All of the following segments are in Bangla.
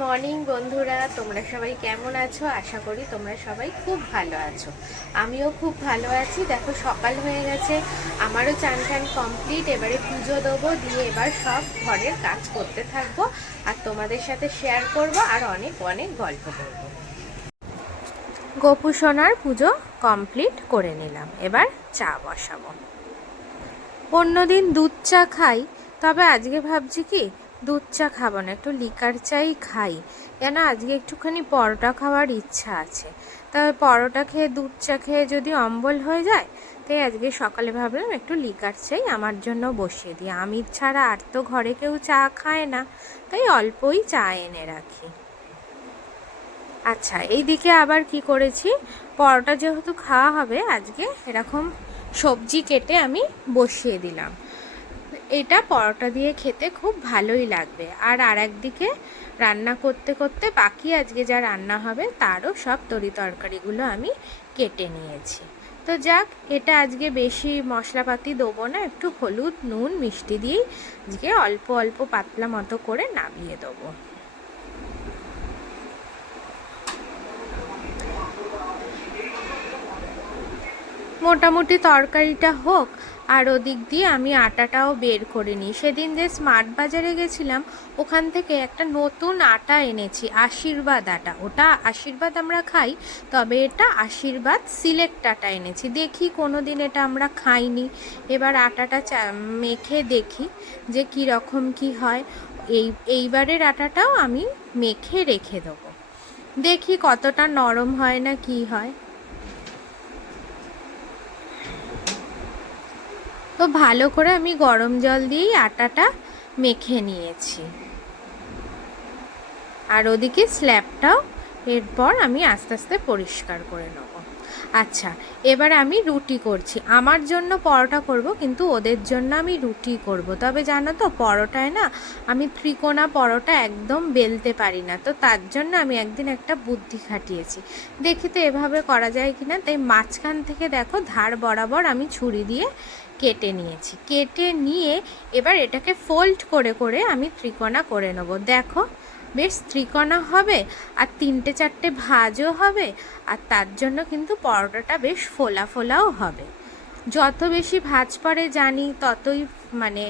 মর্নিং বন্ধুরা, তোমরা সবাই কেমন আছো? আশা করি তোমরা সবাই খুব ভালো আছো। আমিও খুব ভালো আছি। দেখো সকাল হয়ে গেছে, আমারও চান টান কমপ্লিট। এবারে পুজো দেবো, দিয়ে এবার সব ঘরের কাজ করতে থাকবো আর তোমাদের সাথে শেয়ার করব আর অনেক অনেক গল্প করব। গোপু সোনার পুজো কমপ্লিট করে নিলাম, এবার চা বসাবো। অন্যদিন দুধ চা খাই, তবে আজকে ভাবছি কি দুধ চা খাবো না, একটু লিকার চাই খাই। কেন আজকে একটুখানি পরোটা খাওয়ার ইচ্ছা আছে। তবে পরোটা খেয়ে দুধ চা খেয়ে যদি অম্বল হয়ে যায়, তাই আজকে সকালে ভাবলাম একটু লিকার চাই আমার জন্য বসিয়ে দিই। আমি ছাড়া আর তো ঘরে কেউ চা খায় না, তাই অল্পই চা এনে রাখি। আচ্ছা, এইদিকে আবার কি করেছি, পরোটা যেহেতু খাওয়া হবে আজকে, এরকম সবজি কেটে আমি বসিয়ে দিলাম। এটা পরোটা দিয়ে খেতে খুব ভালোই লাগবে। আর একদিকে রান্না করতে করতে বাকি আজকে যা রান্না হবে তারও সব তরিতরকারিগুলো আমি কেটে নিয়েছি। তো যাক, এটা আজকে বেশি মশলাপাতি দেবো না, একটু হলুদ নুন মিষ্টি দিয়েই আজকে অল্প অল্প পাতলা মতো করে নামিয়ে দেবো। মোটামুটি তরকারিটা হোক, আর ওদিক দিয়ে আমি আটাটাও বের করে নিই। সেদিন যে স্মার্ট বাজারে গেছিলাম, ওখান থেকে একটা নতুন আটা এনেছি, আশীর্বাদ আটা। ওটা আশীর্বাদ আমরা খাই, তবে এটা আশীর্বাদ সিলেক্ট আটা এনেছি। দেখি কোনো দিন এটা আমরা খাইনি, এবার আটাটা মেখে দেখি যে কী রকম কী হয়। এইবারের আটাটাও আমি মেখে রেখে দেবো, দেখি কতটা নরম হয় না কি হয়। তো ভালো করে আমি গরম জল দিয়েই আটাটা মেখে নিয়েছি। আর ওদিকে স্ল্যাবটাও এরপর আমি আস্তে আস্তে পরিষ্কার করে নেব। আচ্ছা, এবার আমি রুটি করছি। আমার জন্য পরোটা করব, কিন্তু ওদের জন্য আমি রুটি করব। তবে জানো তো, পরোটায় না আমি ত্রিকোণা পরোটা একদম বেলতে পারি না। তো তার জন্য আমি একদিন একটা বুদ্ধি খাটিয়েছি, দেখি তো এভাবে করা যায় কি না। তাই মাঝখান থেকে দেখো ধার বরাবর আমি ছুরি দিয়ে কেটে নিয়েছি। কেটে নিয়ে এবার এটাকে ফোল্ড করে করে আমি ত্রিকোণা করে নেব। দেখো বেশ ত্রিকোণা হবে, আর তিনটে চারটে ভাঁজও হবে, আর তার জন্য কিন্তু পরোটাটা বেশ ফোলা ফোলাও হবে। যত বেশি ভাঁজ পড়ে জানি ততই মানে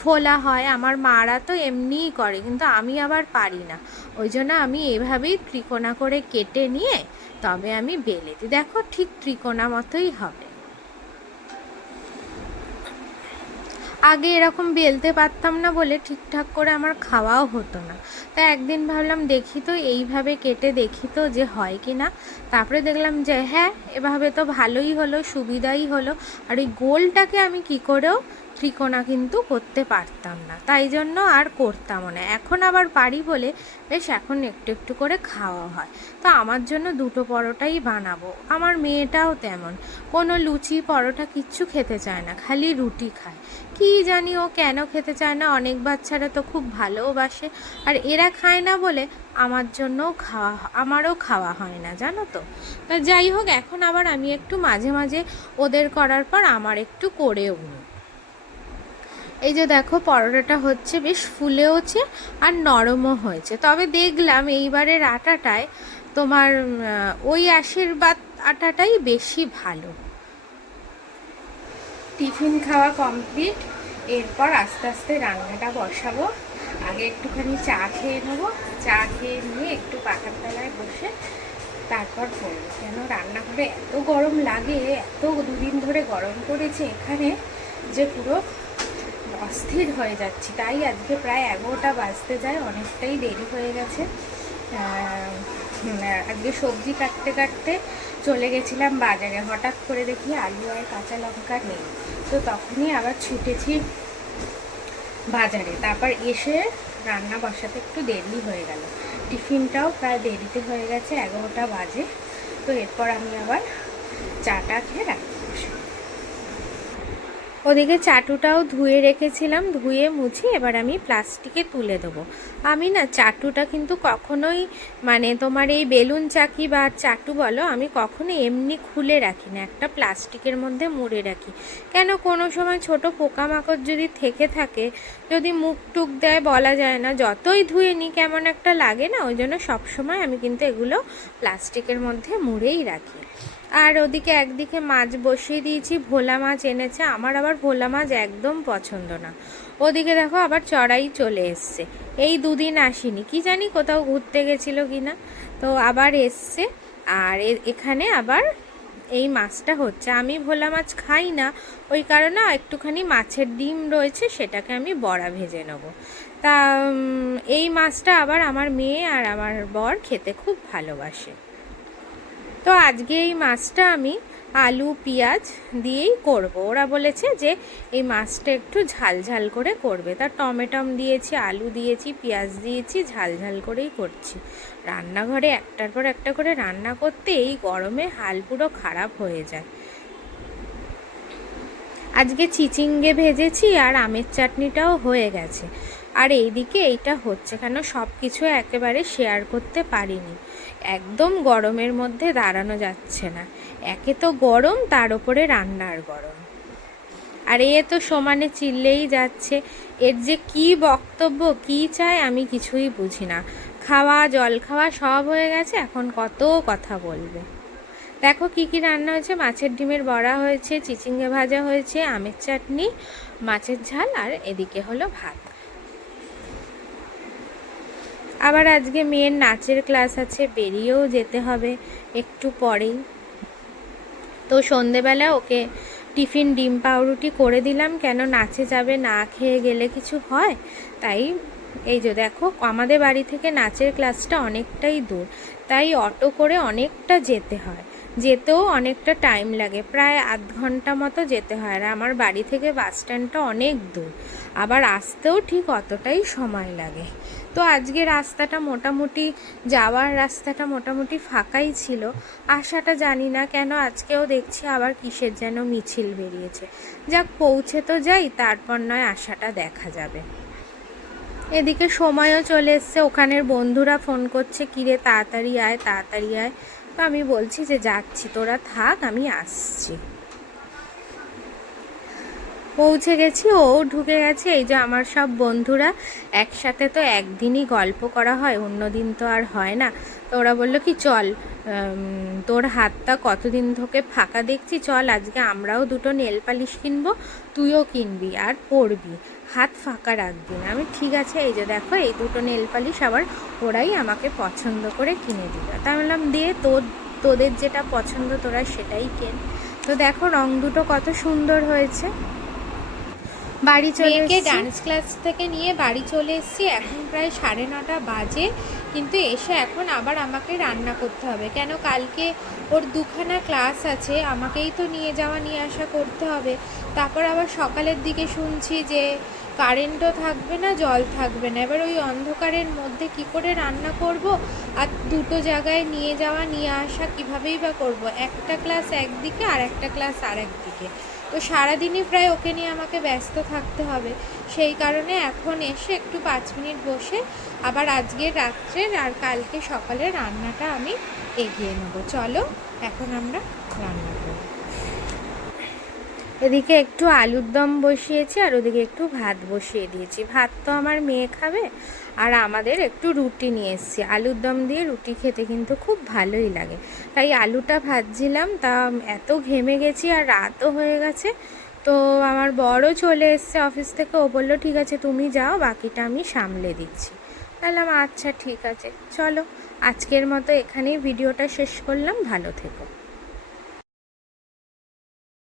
ফোলা হয়। আমার মারা তো এমনিই করে, কিন্তু আমি আবার পারি না। ওই জন্য আমি এভাবেই ত্রিকোণা করে কেটে নিয়ে তবে আমি বেলে দিই। দেখো ঠিক ত্রিকোণা মতোই হবে। আগে এরকম বেলতে পারতাম না বলে ঠিকঠাক করে আমার খাওয়াও হতো না। তাই একদিন ভাবলাম দেখি তো এইভাবে কেটে দেখি তো যে হয় কি না। তারপরে দেখলাম যে হ্যাঁ, এভাবে তো ভালোই হলো, সুবিধাই হলো। আর ওই গোলটাকে আমি কি করেও ত্রিকোণা কিন্তু করতে পারতাম না, তাই জন্য আর করতামও না। এখন আবার পারি বলে বেশ এখন একটু একটু করে খাওয়া হয়। তো আমার জন্য দুটো পরোটাই বানাবো। আমার মেয়েটাও তেমন, কোনো লুচি পরোটা কিচ্ছু খেতে চায় না, খালি রুটি খায়। কি জানি ও কেন খেতে চায় না। অনেক বাচ্চারা তো খুব ভালোবাসে, আর এরা খায় না বলে আমারও খাওয়া হয় না, জানো তো। তা যাই হোক, এখন আবার আমি একটু মাঝে মাঝে ওদের করার পর আমার একটু করেও নিই। এই যে দেখো পরোটাটা হচ্ছে, বেশ ফুলেওছে আর নরমও হয়েছে। তবে দেখলাম এইবারের আটাটায় তোমার ওই আশীর্বাদ আটাটাই বেশি ভালো। টিফিন খাওয়া কমপ্লিট, এরপর আস্তে আস্তে রান্নাটা বসাবো। আগে একটুখানি চা খেয়ে নেবো, চা খেয়ে নিয়ে একটু পাখার তলায় বসে তারপর করবো। কেন রান্নাঘরে এত গরম লাগে, এত দুদিন ধরে গরম পড়েছে এখানে, যে পুরো অস্থির হয়ে যাচ্ছি। তাই আজকে প্রায় 11টা বাজতে যায়, অনেকটাই দেরি হয়ে গেছে। আজকে সবজি কাটতে কাটতে চলে গেছিলাম বাজারে। হঠাৎ করে দেখি আলু আর কাঁচা লঙ্কা নেই, তো তখনই আবার ছুটেছি বাজারে। তারপর এসে রান্না বসাতে একটু দেরি হয়ে গেল, টিফিনটাও প্রায় দেরিতে হয়ে গেছে, 11টা বাজে। তো এরপর আমি আবার চাটা খেয়ে রাখতে বসে। ওদিকে চাটুটাও ধুয়ে রেখেছিলাম, ধুয়ে মুছে এবার আমি প্লাস্টিকে তুলে দেবো। আমি না চাটুটা কিন্তু কখনোই মানে তোমার এই বেলুন চাকি বা চাটু বলো, আমি কখনো এমনি খুলে রাখি না, একটা প্লাস্টিকের মধ্যে মুড়ে রাখি। কেন, কোনো সময় ছোট পোকামাকড় যদি থেকে থাকে, যদি মুখ টুক দেয় বলা যায় না, যতই ধুয়ে নিই কেমন একটা লাগে না, ওই জন্য সবসময় আমি কিন্তু এগুলো প্লাস্টিকের মধ্যে মুড়েই রাখি। আর ওদিকে একদিকে মাছ বসিয়ে দিয়েছি, ভোলা মাছ এনেছে, আমার আবার ভোলা মাছ একদম পছন্দ না। ওদিকে দেখো আবার চড়াই চলে এসছে, এই দুদিন আসেনি, কি জানি কোথাও ঘুরতে গেছিলো কি না, তো আবার এসছে। আর এখানে আবার এই মাছটা হচ্ছে, আমি ভোলা মাছ খাই না, ওই কারণে একটুখানি মাছের ডিম রয়েছে, সেটাকে আমি বড়া ভেজে নেব। তা এই মাছটা আবার আমার মেয়ে আর আমার বর খেতে খুব ভালোবাসে। তো আজকে এই মাছটা আমি আলু পেঁয়াজ দিয়েই করব। ওরা বলেছে যে এই মাছটা একটু ঝাল ঝাল করে করবে, তা টমেটম দিয়েছি, আলু দিয়েছি, পেঁয়াজ দিয়েছি, ঝাল ঝাল করেই করছি। রান্নাঘরে একটার পর একটা করে রান্না করতে এই গরমে হাল পুরো খারাপ হয়ে যায়। আজকে চিচিঙ্গে ভেজেছি আর আমের চাটনিটাও হয়ে গেছে। আর এইদিকে এইটা হচ্ছে, কেন সব কিছু একেবারে শেয়ার করতে পারিনি, একদম গরমের মধ্যে দাঁড়ানো যাচ্ছে না, একে তো গরম, তার ওপরে রান্নার গরম। আর এ তো সমানে চিল্লেই যাচ্ছে, এর যে কি বক্তব্য, কি চায় আমি কিছুই বুঝি না। খাওয়া জল খাওয়া সব হয়ে গেছে, এখন কত কথা বলবে। দেখো কি কি রান্না হয়েছে, মাছের ডিমের বড়া হয়েছে, চিচিঙ্গে ভাজা হয়েছে, আমের চাটনি, মাছের ঝাল, আর এদিকে হলো ভাত। আবার আজকে মেয়ের নাচের ক্লাস আছে, বেরিয়েও যেতে হবে একটু পরেই। তো সন্ধেবেলা ওকে টিফিন ডিম পাউরুটি করে দিলাম, কেন নাচে যাবে, না খেয়ে গেলে কিছু হয়। তাই এই যে দেখো, আমাদের বাড়ি থেকে নাচের ক্লাসটা অনেকটাই দূর, তাই অটো করে অনেকটা যেতে হয়, যেতেও অনেকটা টাইম লাগে, প্রায় আধ ঘন্টা মতো যেতে হয়। আর আমার বাড়ি থেকে বাস স্ট্যান্ডটা অনেক দূর, আবার আসতেও ঠিক অতটাই সময় লাগে। তো আজকে রাস্তাটা মোটামুটি, যাওয়ার রাস্তাটা মোটামুটি ফাঁকাই ছিল, আসাটা জানি না কেন আজকেও দেখছি আবার কিসের যেন মিছিল বেরিয়েছে। যাক, পৌঁছে তো যাই, তারপর নয় আসাটা দেখা যাবে। এদিকে সময়ও চলে এসছে, ওখানের বন্ধুরা ফোন করছে, কিরে তাড়াতাড়ি আয় তাড়াতাড়ি আয়, তো আমি বলছি যে যাচ্ছি, তোরা থাক, আমি আসছি। পৌঁছে গেছি, ও ঢুকে গেছে। এই যে আমার সব বন্ধুরা একসাথে, তো একদিনই গল্প করা হয়, অন্য দিন তো আর হয় না। তো ওরা বললো কি চল, তোর হাতটা কতদিন থেকে ফাঁকা দেখছি, চল আজকে আমরাও দুটো নেল পালিশ কিনবো, তুইও কিনবি আর পরবি, হাত ফাঁকা রাখবি না। আমি ঠিক আছে, এই যে দেখো এই দুটো নেল পালিশ আবার ওরাই আমাকে পছন্দ করে কিনে দিল। তা বললাম দে, তোদের যেটা পছন্দ তোরা সেটাই কেন। তো দেখো রং দুটো কত সুন্দর হয়েছে। বাড়ি চলে এসেছি, ডান্স ক্লাস থেকে নিয়ে বাড়ি চলে এসেছি, এখন প্রায় 9:30 বাজে, কিন্তু এসে এখন আবার আমাকে রান্না করতে হবে, কেন কালকে ওর দুখানা ক্লাস আছে, আমাকেই তো নিয়ে যাওয়া নিয়ে আসা করতে হবে। তারপর আবার সকালের দিকে শুনছি যে কারেন্টও থাকবে না, জল থাকবে না, এবার ওই অন্ধকারের মধ্যে কি করে রান্না করব, আর দুটো জায়গায় নিয়ে যাওয়া নিয়ে আসা কীভাবেই বা করব, একটা ক্লাস একদিকে আর একটা ক্লাস আর একদিকে, তো সারাদিনই প্রায় ওকে নিয়ে আমাকে ব্যস্ত থাকতে হবে। সেই কারণে এখন এসে একটু 5 মিনিট বসে আবার আজকের রাত্রের আর কালকে সকালের রান্নাটা আমি এগিয়ে নেব। চলো এখন আমরা রান্না করি। এদিকে একটু আলুর দম বসিয়েছি আর ওদিকে একটু ভাত বসিয়ে দিয়েছি। ভাত তো আমার মেয়ে খাবে, আর আমাদের একটু রুটি নিয়ে এসেছি, আলুর দম দিয়ে রুটি খেতে কিন্তু খুব ভালোই লাগে, তাই আলুটা ভাজছিলাম। তা এত ঘেমে গেছি আর রাতও হয়ে গেছে, তো আমার বড়ও চলে এসছে অফিস থেকে, ও বললো ঠিক আছে তুমি যাও, বাকিটা আমি সামলে দিচ্ছি। বললাম আচ্ছা ঠিক আছে, চলো আজকের মতো এখানেই ভিডিওটা শেষ করলাম, ভালো থেকো।